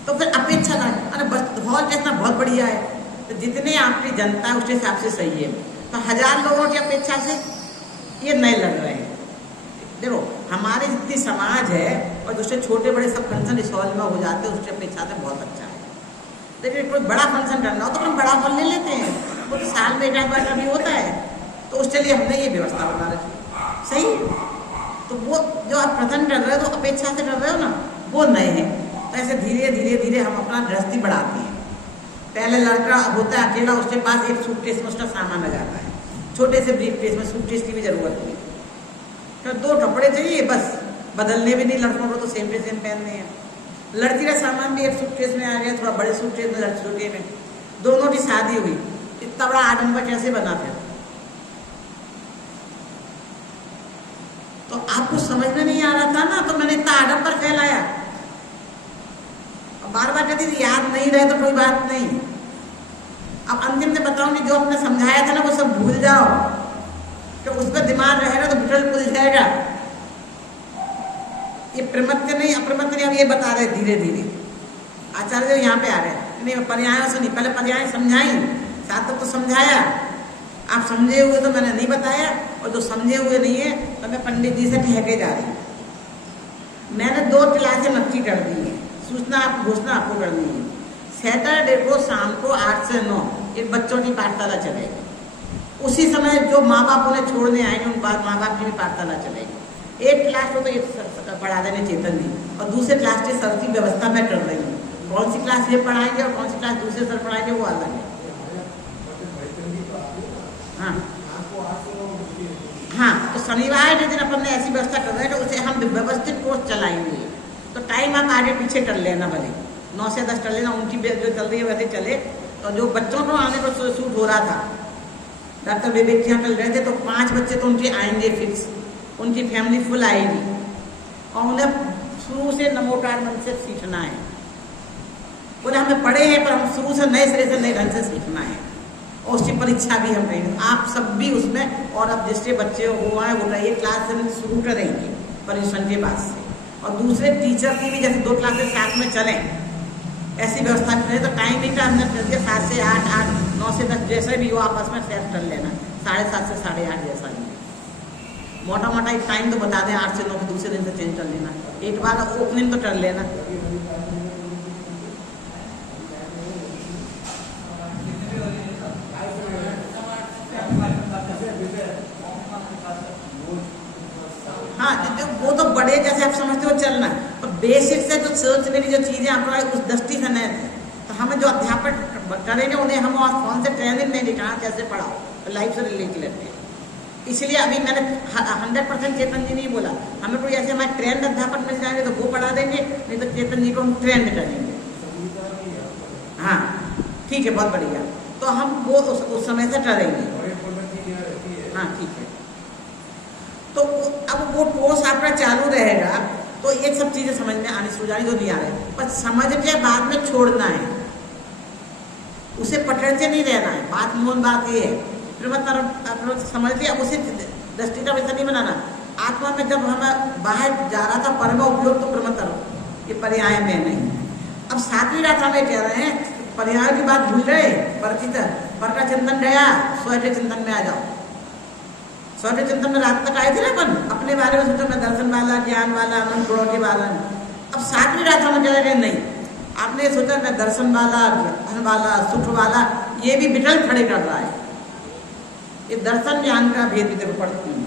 तो फिर अपेक्षा ना, अरे बस हॉल जितना बहुत बढ़िया है, तो जितने आपकी जनता है उसके हिसाब से सही है। तो 1000 लोगों की अपेक्षा से ये नहीं लड़ रहे हैं। देखो हमारी जितनी समाज है और दूसरे छोटे बड़े सब फंक्शन इस हॉल में हो जाते हैं, उसकी अपेक्षा से बहुत अच्छा है। लेकिन कोई बड़ा फंक्शन करना हो तो हम बड़ा हॉल ले लेते हैं, वो तो साल में एक बार भी होता है, तो उसके लिए हमने ये व्यवस्था बना रखी। सही, तो वो जो आप प्रथम कर रहे हो तो अपेक्षा से कर रहे हो ना, वो नए हैं। तो ऐसे धीरे धीरे धीरे हम अपना गृहस्थी बढ़ाते हैं। पहले लड़का होता है अकेला, उसके पास एक सूटकेस में उसका सामान आ जाता है, छोटे से ब्रीफकेस में, सूटकेस की भी जरूरत नहीं। तो 2 कपड़े चाहिए बस, बदलने भी नहीं, लड़कों को तो सेम पे सेम पहनने हैं। लड़की का सामान भी एक सूटकेस में आ गया, थोड़ा बड़े सूटकेस में, लड़की छोटे में। दोनों की शादी हुई, इतना बड़ा आडंबर कैसे बना फिर? तो आपको समझ में नहीं आ रहा था ना, तो मैंने इतना आडंबर फैलाया। बार बार कहती थी याद नहीं रहे तो कोई बात नहीं। अब अंतिम में बताऊंगी, जो आपने समझाया था ना वो सब भूल जाओ, तो उस पर दिमाग रहेगा तो बिटल खुल जाएगा। ये प्रमत्य नहीं अप्रमत्य नहीं, अब ये बता रहे धीरे धीरे आचार्य यहाँ पे आ रहे हैं। नहीं पर्यायों से नहीं, पहले पर्याय समझाई, साथ तो समझाया। आप समझे हुए तो मैंने नहीं बताया, और जो समझे हुए नहीं है तो मैं पंडित जी से कह के जा रही हूँ। मैंने 2 क्लासें नक्की कर दी है, सूचना आप घोषणा आपको करनी है। सैटरडे को शाम को 8 से 9 एक बच्चों की पाठशाला चलेगी। उसी समय जो माँ बाप उन्हें छोड़ने आएंगे उन बाद माँ बाप की भी पाठशाला चलेगी। एक क्लास को तो एक पढ़ा देने चेतन जी, और दूसरे क्लास की सर की व्यवस्था मैं कर रही हूँ। कौन सी क्लास ये पढ़ाएंगे और कौन सी क्लास दूसरे सर पढ़ाएंगे वो अलग है। हाँ हाँ, तो शनिवार के दिन अपन ने ऐसी व्यवस्था कर रहे हैं कि उसे हम व्यवस्थित कोर्स चलाएंगे। तो टाइम आप आगे पीछे कर लेना, भले 9 से 10 कर लेना, उनकी जो चल रही है वैसे चले। तो जो बच्चों को आने पर शूट हो रहा था, डॉक्टर विवेक जी यहाँ चल रहे थे, तो 5 बच्चे तो उनके आएंगे फिक्स, उनकी फैमिली फुल आएगी, और उन्हें शुरू से नमोकार मंत्र से सीखना है। बोले हमें पढ़े हैं पर हम शुरू से नए सिरे से नए ढंग से सीखना है, और उसकी परीक्षा भी हम करेंगे। आप सब भी उसमें, और अब जिसके बच्चे वो आए वो ये क्लास शुरू करेंगे परीक्षण के बाद से, और दूसरे टीचर की भी जैसे 2 क्लासेस साथ में चलें, ऐसी व्यवस्था करें। तो टाइम भी का हमने कर दिया 7 से 8, 9 से 10 जैसे भी हो आपस में सेट कर लेना, 7:30 से 8:30 जैसा भी। मोटा मोटा एक टाइम तो बता दें, 8 से 9 दूसरे दिन से चेंज कर लेना, एक बार ओपनिंग तो कर लेना। हाँ, जो वो तो बड़े जैसे आप समझते हो चलना, और बेसिक से जो सोचने की जो चीजें आपको उस दृष्टि से नहीं, तो हमें जो अध्यापक करेंगे उन्हें हम कौन से ट्रेनिंग नहीं दिखाना, कैसे पढ़ाओ, लाइफ से रिलेट लेते हैं। इसलिए अभी मैंने 100% चेतन जी नहीं बोला, हमें कोई ऐसे हमारे ट्रेंड अध्यापक में जाएंगे तो वो पढ़ा देंगे, नहीं तो चेतन जी को हम ट्रेंड करेंगे। हाँ ठीक है, बहुत बढ़िया, तो हम वो उस समय से करेंगे। हाँ ठीक है, तो अब वो कोर्स आपका चालू रहेगा, तो ये सब चीजें समझ में आनी शुरू जानी, जो नहीं आ रहे, पर समझ के बाद में छोड़ना है, उसे पकड़ते नहीं रहना है। बात मूल बात ये है, फिर मतलब समझ लिया, उसी दृष्टि का वैसा नहीं बनाना। आत्मा में जब हम बाहर जा रहा था, पर में उपयोग तो प्रमतर, ये पर्याय में नहीं। अब 7वीं रात में कह रहे हैं, पर्याय की बात भूल गए, पर का चिंतन गया, स्वयं के चिंतन में आ जाओ। स्वयं के चिंतन में रात तक आए थे ना अपन, अपने बारे में सोचो, मैं दर्शन वाला, ज्ञान वाला, अनंत गुणों के वाला। अब 7वीं रात में कह रहे नहीं, आपने सोचा मैं दर्शन वाला, धन वाला, सुख वाला, ये भी बिटल खड़े कर रहा है। ये दर्शन ज्ञान का भेद भी देखो पढ़ती हूँ।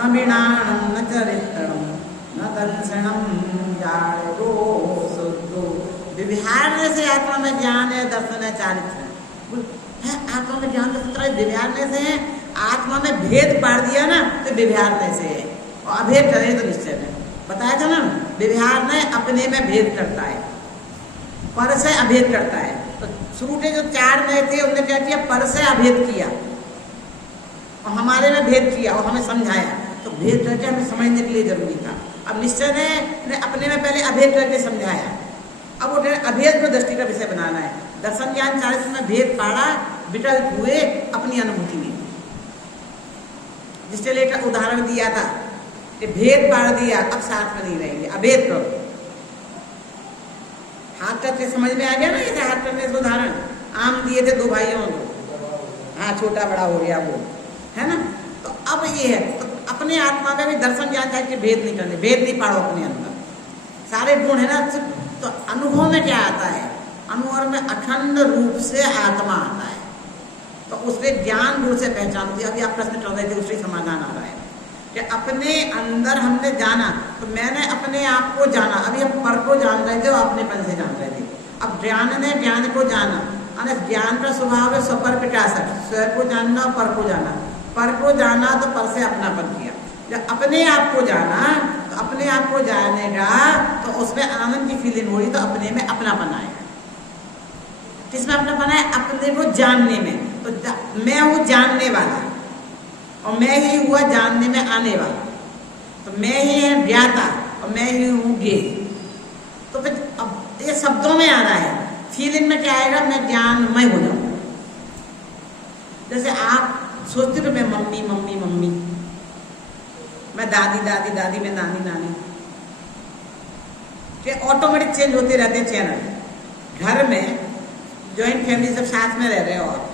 न विणाणं न चरित्रं न दर्शनम जाड़ो शुद्धो। विविहारने से आत्मा में ज्ञान है, दर्शन है, चारित्र है। आत्मा में ज्ञान दर्शन विविहारने से है। आत्मा में भेद पाड़ दिया ना तो विविहारने से है, और अभेद ठहरे तो निश्चय में। बताया था ना, विविहारने अपने में भेद करता है, पर से अभेद करता है। तो शुरू के जो 4 नए थे उन्होंने क्या किया, पर से अभेद किया और हमारे में भेद किया और हमें समझाया। तो भेद करके हमें समझने के लिए जरूरी था। अब निश्चय ने अपने में पहले अभेद करके समझाया, अब वो अभेद को दृष्टि का विषय बनाना है। दर्शन ज्ञान चारित्र में भेद पाड़ा, विकल्प हुए अपनी अनुभूति में। जिससे लेकर उदाहरण दिया था कि भेद पाड़ दिया, अब साथ में नहीं रहेंगे, अभेद करो। हाथ करके समझ में आ गया ना, जैसे हाथ करने से उदाहरण आम दिए थे 2 भाइयों को, हाँ छोटा बड़ा हो गया वो, है ना। तो अब ये है, तो अपने आत्मा में भी दर्शन ज्ञान चाहिए कि भेद नहीं करने, भेद नहीं पाड़ो अपने अंदर, सारे गुण है ना। तो अनुभव में क्या आता है, अनुभव में अखंड रूप से आत्मा आता है, तो उसके ज्ञान गुण से पहचान होती है। अभी आप प्रश्न कर रहे थे, उससे समाधान आ रहा है कि अपने अंदर हमने जाना, तो मैंने अपने आप को जाना। अभी हम पर को जान रहे थे और अपनेपन से जान रहे थे। अब ज्ञान ने ज्ञान को जाना, ज्ञान का स्वभाव है स्वपर प्रकाशक, स्वयं को जानना और पर को जाना। पर को जाना तो पर से अपनापन किया। जब अपने आप को जाना, तो अपने आप को जानेगा तो उसमें आनंद की फीलिंग हो रही, तो अपने में अपनापन आएगा। किसमें अपनापन है, अपने को जानने में। तो मैं हूँ जानने वाला, और मैं ही हुआ जानने में आने वाला, तो मैं ही है ज्ञाता और मैं ही हूँ ज्ञेय। तो फिर अब ये शब्दों में आ रहा है, फीलिंग में क्या आएगा, मैं ज्ञानमय हो जाऊँ। जैसे आप सोचते हो मैं मम्मी मम्मी मम्मी, मैं दादी दादी दादी, मैं नानी नानी, कि ऑटोमेटिक चेंज होते रहते हैं चैनल। घर में जॉइंट फैमिली सब साथ में रह रहे हो आप,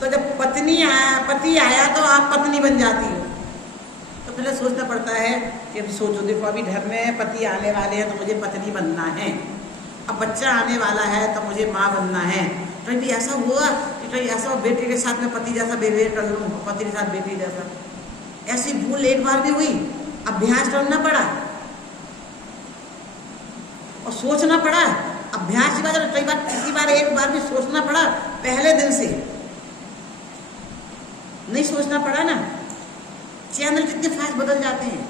तो जब पति आया तो आप पत्नी बन जाती हो। तो पहले सोचना पड़ता है कि अब सोचो, देखो अभी घर में पति आने वाले हैं तो मुझे पत्नी बनना है, अब बच्चा आने वाला है तो मुझे माँ बनना है। कहीं भी ऐसा हुआ कि कहीं ऐसा बेटे के साथ में पति जैसा बिहेवियर कर लूँ, पति के साथ बेटी जैसा, ऐसी भूल एक बार भी हुई, अभ्यास करना पड़ा और सोचना पड़ा। अभ्यास की बात है, कई बार किसी बार एक बार भी सोचना पड़ा, पहले दिन से नहीं सोचना पड़ा ना। चैनल कितने फास्ट बदल जाते हैं।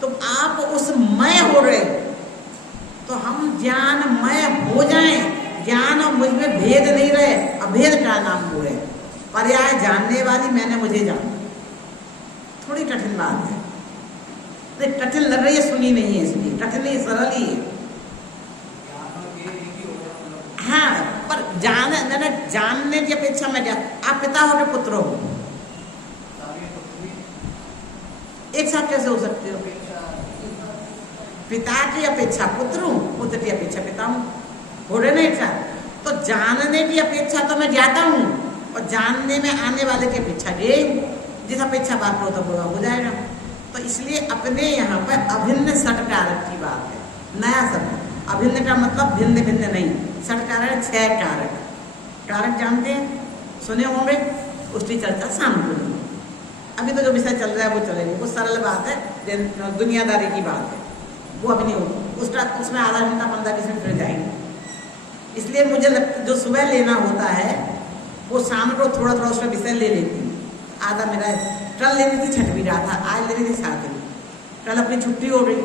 तो आप उसमय हो रहे, तो हम ज्ञानमय हो जाएं। ज्ञान और मुझ में भेद नहीं रहे, अभेद का नाम वो है। पर्याय जानने वाली मैंने मुझे जाना, थोड़ी कठिन बात है। नहीं कठिन लग रही है, सुनी नहीं है इसलिए कठिन नहीं, सरल ही है। हाँ, पर जानने की अपेक्षा में क्या, आप पिता हो के पुत्र हो, एक साथ कैसे हो सकते हो? पिता की अपेक्षा पुत्र हूँ, पुत्र की अपेक्षा पिता हूँ, हो रहे ना एक साथ। तो जानने की अपेक्षा तो मैं ज्ञाता हूँ, और जानने में आने वाले की अपेक्षा ये, जिस अपेक्षा बात करो तो पूरा हो जाएगा। तो इसलिए अपने यहाँ पर अभिन्न सट कारक की बात है, नया शब्द। अभिन्न का मतलब भिन्न भिन्न नहीं, सट कारक 6 कारक। कारक जानते हैं, सुने होंगे, उसकी चर्चा शाम को नहीं। अभी तो जो विषय चल रहा है वो चलेगी, वो सरल बात है, दुनियादारी की बात है, वो अभी नहीं होगी। उसमें आधा घंटा 15-20 मिनट फिर जाएंगे। इसलिए मुझे जो सुबह लेना होता है वो शाम को थोड़ा थोड़ा उसमें विषय ले लेती हूँ। आधा मेरा कल लेनी थी 6वीं रात था, आज लेनी थी 7वीं, कल अपनी छुट्टी हो गई।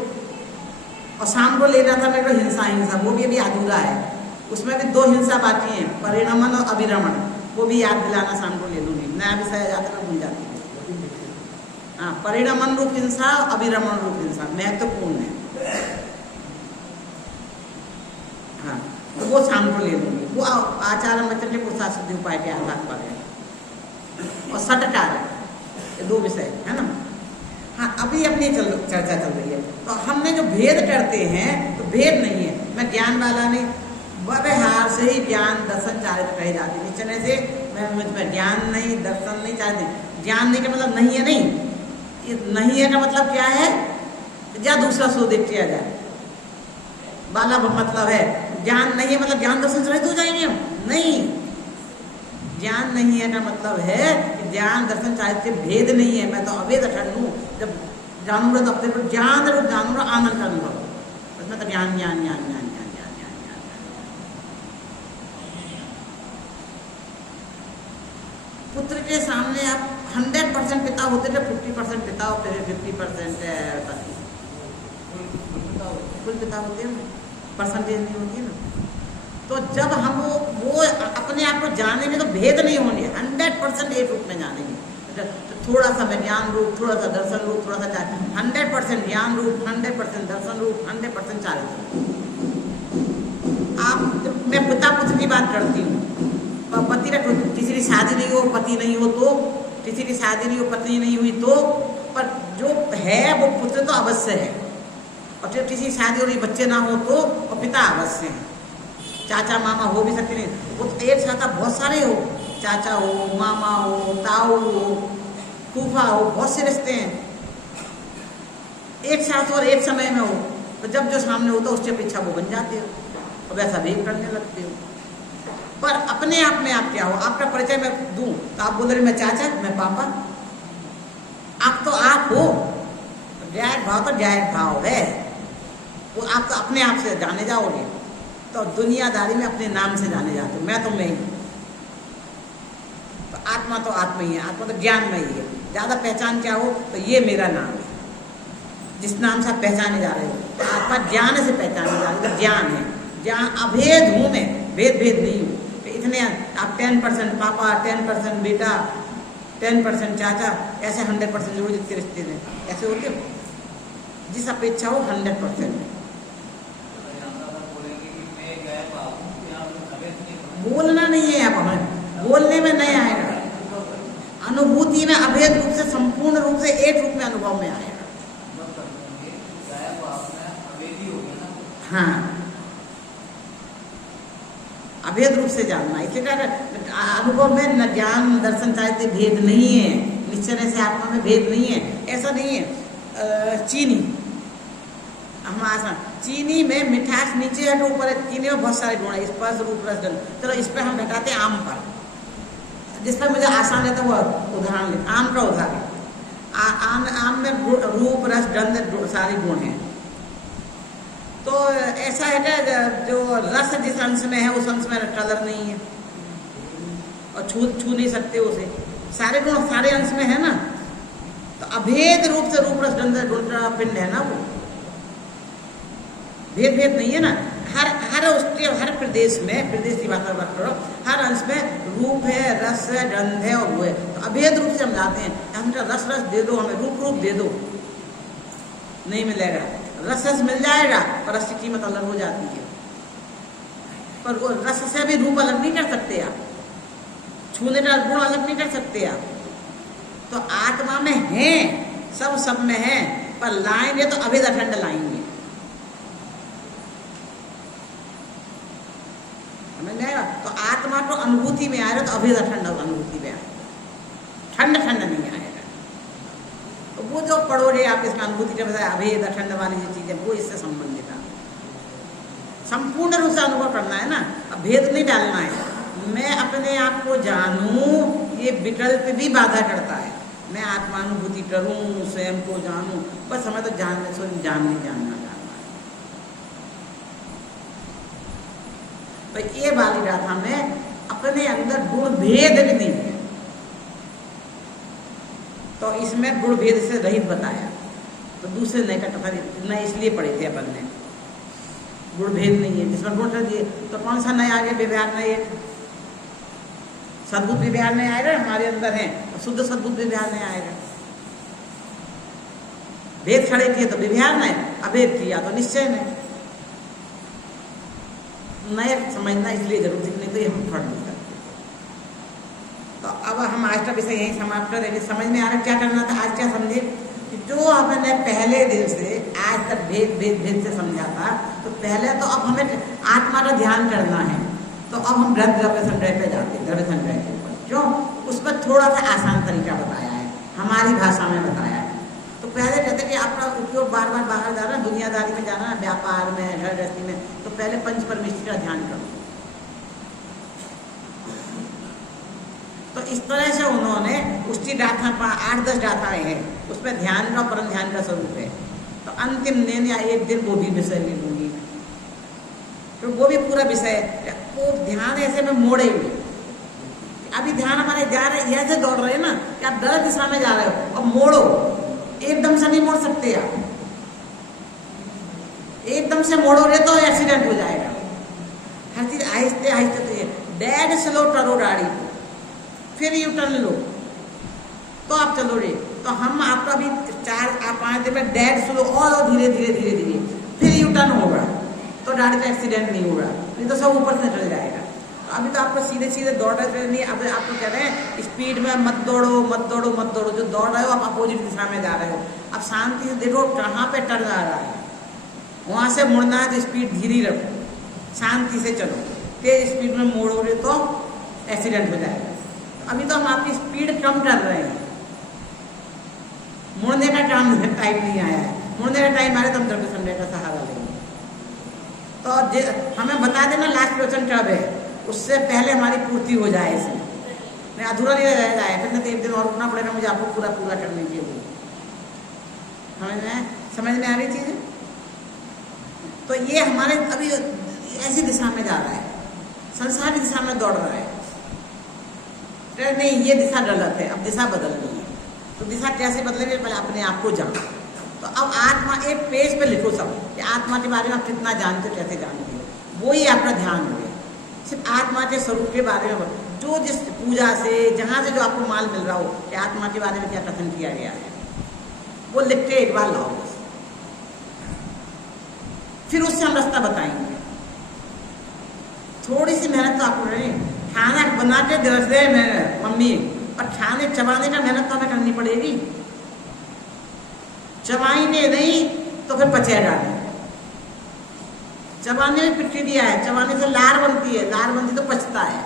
और शाम को लेना था मेरे को हिंसा, वो भी अभी अधूरा है, उसमें भी 2 हिंसा बाकी हैं, परिणमन और अभिरमण, वो भी याद दिलाना शाम को ले लूँगी। नया विषय आ जाता है, भूल जाती हूँ। हाँ, परिणमन रूप हिंसा, अभिरमण रूप हिंसा महत्वपूर्ण है। हाँ, तो वो शाम को ले लूँगी, वो आचार्य मित्र के पुरुषार्थ सिद्धि उपाय के आधार पर है। और सटकार, ये 2 विषय है ना। हाँ, अभी अपनी चर्चा चल रही है। तो हमने जो भेद करते हैं, तो भेद नहीं है, मैं ज्ञान वाला नहीं, व्यवहार से ही ज्ञान दर्शन चारित्र कहे जाते हैं। निश्चय से मैं मुझ में ज्ञान नहीं, दर्शन नहीं, चारित्र। ज्ञान नहीं का मतलब नहीं है, नहीं ये नहीं है का मतलब क्या है, या दूसरा सो देख किया जाए वाला मतलब है। ज्ञान नहीं है मतलब ज्ञान दर्शन रहित हो जाएंगे हम, नहीं। ज्ञान नहीं है का मतलब है कि ज्ञान दर्शन चारित्र्य भेद नहीं है, मैं तो अभेद अखंड हूँ। जब जानूंगा तो अपने को ज्ञान रूप जानूंगा, आनंद का अनुभव, उसमें तो ज्ञान ज्ञान ज्ञान ज्ञान ज्ञान ज्ञान ज्ञान ज्ञान। पुत्र के सामने आप 100% पिता होते थे, 50% पिता होते थे, 50% पति, कुल पिता होते हैं, परसेंटेज नहीं होती है ना। तो जब हम वो अपने आप को जानेंगे तो भेद नहीं होंगे, 100% एक रूप में जानेंगे। तो थोड़ा सा मैं ज्ञान रूप, थोड़ा सा दर्शन रूप, थोड़ा सा 100% ज्ञान रूप, 100% दर्शन रूप, 100% चारित्र। आप मैं पिता पुत्र की बात करती हूँ, पति का किसी की शादी नहीं हो, पति नहीं हो तो, किसी की शादी नहीं हो, पत्नी नहीं हुई तो, पर जो है वो पुत्र तो अवश्य है, और जब किसी शादी हो रही बच्चे ना हो तो और पिता अवश्य है। चाचा मामा हो भी सकते नहीं, वो तो एक साथ बहुत सारे हो, चाचा हो, मामा हो, ताऊ हो, फूफा हो, बहुत से रिश्ते हैं एक साथ और एक समय में हो। तो जब जो सामने होता है उसकी अपेक्षा वो बन जाते हो और वैसा भी करने लगते हो। पर अपने आप में आप क्या हो, आपका परिचय मैं दूं तो आप बोल रहे मैं चाचा, मैं पापा, आप तो आप हो। जायज भाव तो जायज भाव है, वो आप तो अपने आप से जाने जाओगे। तो दुनियादारी में अपने नाम से जाने जाते हो, मैं तो मैं ही। तो आत्मा तो आत्मा ही है, आत्मा तो ज्ञान में ही है। ज़्यादा पहचान क्या हो तो ये मेरा नाम है, जिस नाम से आप पहचाने जा रहे हो। तो आत्मा ज्ञान से पहचाने जा रहे हो, तो ज्ञान है, जहाँ अभेद हूँ मैं, भेद भेद नहीं हूँ। तो इतने आप 10% पापा, 10% बेटा, 10% चाचा, ऐसे 100% जोड़ जितने रिश्ते हैं ऐसे होते हो। जिस अपेक्षा हो 100%। बोलना नहीं है, अब हमें बोलने में नहीं आएगा, अनुभूति में अभेद रूप से, संपूर्ण रूप से, एक रूप में अनुभव में आएगा। हाँ, अभेद रूप से जानना, इसलिए अनुभव में न ज्ञान दर्शन चाहते भेद नहीं है, निश्चय से आत्मा में भेद नहीं है, ऐसा नहीं है। चीनी हम आसान, चीनी में मिठास नीचे है तो ऊपर है, चीनी में बहुत सारे गुण है, स्पर्श रूप रस गंध। चलो इस पर हम घटाते हैं आम पर, जिस पर मुझे आसान है तो वो उदाहरण ले, आम का उदाहरण। आम में रूप रस गंध सारे गुण हैं। तो ऐसा है कि जो रस जिस अंश में है उस अंश में कलर नहीं है और छू नहीं सकते उसे, सारे गुण सारे अंश में है ना। तो अभेद रूप से रूप रस गंध गुण का पिंड है ना, वो भेद भेद नहीं है ना। हर उसके हर प्रदेश में, प्रदेश की भाषा बात करो, हर अंश में रूप है, रस है, गंध है और वो है। तो अभेद रूप से हम लाते हैं, हमें रस रस दे दो, हमें रूप रूप दे दो, नहीं मिलेगा। रस रस मिल जाएगा पर रस की कीमत अलग हो जाती है। पर वो रस से भी रूप अलग नहीं कर सकते आप, छूने का गुण अलग नहीं कर सकते आप। तो आत्मा में है, सब में है, पर लाएंगे तो अभेद अखंड लाएंगे। तो आत्मा को अनुभूति में आएगा तो अभेद अखंड अनुभूति में आएगा, खंड खंड नहीं आएगा। तो वो जो पढ़ोगे आप इसमें अनुभूति के बजाय अभेद अखंड वाली जो चीजें, वो इससे संबंधित है। संपूर्ण रूप से अनुभव करना है ना, अब भेद नहीं डालना है। मैं अपने आप को जानूं, ये विकल्प भी बाधा करता है। मैं आत्मानुभूति करूं, स्वयं को जानूं, बस हमें तो जानना। तो ये वाली गाथा में अपने अंदर गुण भेद नहीं है, तो इसमें गुण भेद से रहित बताया। तो दूसरे नए का कथा न इसलिए पढ़े थे अपन ने, गुण भेद नहीं है जिसमें गुण कर दिए। तो कौन सा नया आगे व्यवहार नहीं है, सद्बुद्ध व्यवहार नहीं आएगा, हमारे अंदर है तो शुद्ध सद्बुद्ध व्यवहार नहीं आएगा। भेद खड़े किए तो व्यवहार नहीं, अभेद किया तो निश्चय नहीं। नए समझना इसलिए जरूरी नहीं तो ये हम पढ़ नहीं सकते। तो अब हम आज का विषय यही समाप्त करेंगे। समझ में आ रहा क्या करना था, आज क्या समझे कि जो हमने पहले दिन से आज तक भेद से समझा था, तो पहले तो अब हमें आत्मा का ध्यान करना है। तो अब हम द्रव्य संग्रह पे जाते हैं, द्रव्य संग्रह के ऊपर, क्यों उसमें थोड़ा सा आसान तरीका बताया है, हमारी भाषा में बताया है। तो पहले कहते कि आपका उपयोग बार बार बाहर जाना, दुनियादारी में जाना, व्यापार में, घर गृहस्थी में, तो पहले पंच परमेष्टि का ध्यान करो। तो इस तरह से उन्होंने उसकी गाथा 8-10 गाथाएं हैं, उसमें ध्यान का परम ध्यान का स्वरूप है। तो अंतिम दिन या एक दिन वो भी विषय ले लूंगी, तो वो भी पूरा विषय वो ध्यान ऐसे में मोड़े हुए। अभी ध्यान हमारे जा रहे ऐसे दौड़ रहे हैं ना कि आप गलत दिशा में जा रहे हो, अब मोड़ो, एकदम से नहीं मोड़ सकते आप, एकदम से मोड़ोगे तो एक्सीडेंट हो जाएगा। हर चीज आहिस्ते आहिस्ते तो डेड स्लो करो गाड़ी को, फिर यू टर्न लो तो आप चलोगे। तो हम आपका भी 4-5 दिन में डेड स्लो और धीरे धीरे धीरे धीरे फिर यू टर्न होगा तो गाड़ी का एक्सीडेंट नहीं होगा, नहीं तो सब ऊपर से चल जाएगा। तो अभी तो आपको सीधे सीधे दौड़ रहे नहीं, अब आपको कह रहे हैं स्पीड में मत दौड़ो मत दौड़ो मत दौड़ो, जो दौड़ रहे हो आप अपोजिट दिशा में जा रहे हो। अब शांति से देखो कहाँ पे टर्न आ रहा है, वहां से मुड़ना है तो स्पीड धीरे रखो, शांति से चलो, तेज स्पीड में मोड़ोगे तो एक्सीडेंट हो जाएगा। अभी तो हम आपकी स्पीड कम कर रहे हैं, मुड़ने का टाइम नहीं आया है, मुड़ने का टाइम आया तो हम दर्द संडे का सहारा लेंगे। तो हमें बता देना लास्ट क्वेश्चन कब है, उससे पहले हमारी पूर्ति हो जाए, इसमें नहीं अधूरा नहीं रह जाए, फिर नहीं तो एक दिन और रुकना पड़ेगा मुझे आपको पूरा पूरा करने के लिए। समझ में आ रही चीज? तो ये हमारे अभी ऐसी दिशा में जा रहा है, संसार की दिशा में दौड़ रहा है, नहीं ये दिशा गलत है, अब दिशा बदलनी है। तो दिशा कैसे बदलेंगे, पहले अपने आप को जानो। तो अब आत्मा एक पेज पे लिखो सब कि आत्मा के बारे में आप कितना जानते हो, कैसे जानते हो, वो ही आपका ध्यान हो। सिर्फ आत्मा के स्वरूप के बारे में जो जिस पूजा से जहाँ से जो आपको माल मिल रहा हो कि आत्मा के बारे में क्या कथन किया गया है, वो लिख के एक बार लाओ, फिर उससे हम रास्ता बताएंगे। थोड़ी सी मेहनत तो आपको करें, खाना बनाते दस दे मम्मी, और खाने चबाने का मेहनत तो हमें करनी पड़ेगी, चबाएंगे नहीं तो फिर पचेगा नहीं। चबाने में पिट्ठी दिया है, चबाने से लार बनती है, लार बनती तो पचता है।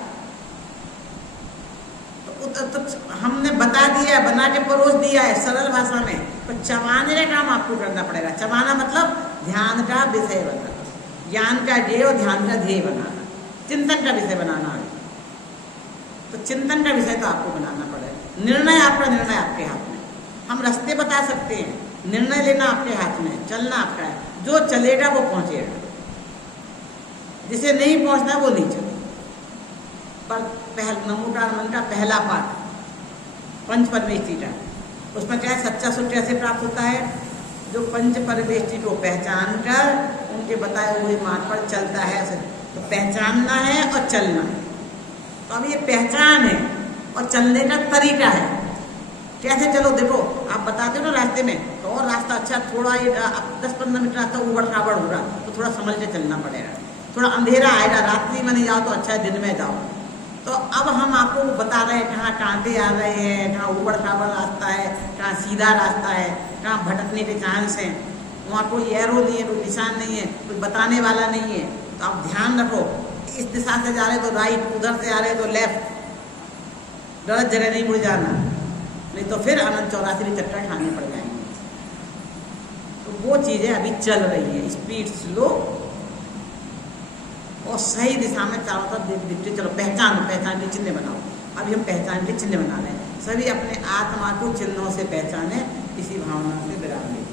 तो हमने बता दिया, बना के परोस दिया है सरल भाषा में, तो चबाने का काम आपको करना पड़ेगा। चबाना मतलब ध्यान का विषय बनाना, ज्ञान का ध्येय और ध्यान का ध्येय बनाना, चिंतन का विषय बनाना है। तो चिंतन का विषय तो आपको बनाना पड़ेगा। निर्णय आपका, निर्णय आपके हाथ में। हम रास्ते बता सकते हैं, निर्णय लेना आपके हाथ में, चलना आपका है। जो चलेगा वो पहुंचेगा, जिसे नहीं पहुंचना वो नहीं चले। पर नमोकार का पहला पाठ पंच परमेष्टि का, उसमें क्या है, सच्चा सुख कैसे प्राप्त होता है, जो पंच परमेष्टि को पहचान कर उनके बताए हुए मार्ग पर चलता है। तो पहचानना है और चलना है। तो अब ये पहचान है और चलने का तरीका है, कैसे चलो। देखो आप बताते हो ना रास्ते में, तो और रास्ता अच्छा थोड़ा ये 10-15 मिनट रास्ता उबड़ खाबड़ होगा, तो थोड़ा समझ के चलना पड़ेगा। थोड़ा अंधेरा आएगा, रात्रि में नहीं जाओ तो अच्छा है, दिन में जाओ। तो अब हम आपको बता रहे हैं कहाँ कांटे आ रहे हैं, कहाँ उबड़ खाबड़ रास्ता है, कहाँ सीधा रास्ता है, कहाँ भटकने के चांस हैं। वहाँ कोई एरो नहीं है, कोई निशान नहीं है, कोई बताने वाला नहीं है। तो आप ध्यान रखो, इस दिशा से जा रहे तो राइट, उधर से आ रहे तो लेफ्ट, गलत जगह नहीं मुड़ जाना, नहीं तो फिर अनंत 84 चक्कर खाने पड़ जाएंगे। तो वो चीज़ें अभी चल रही है, स्पीड स्लो और सही दिशा में चारों तरफ दिखते चलो। पहचान के चिन्ह बनाओ। अभी हम पहचान के चिन्ह बना रहे हैं। सभी अपने आत्मा को चिन्हों से पहचाने, इसी भावना से विराम लें।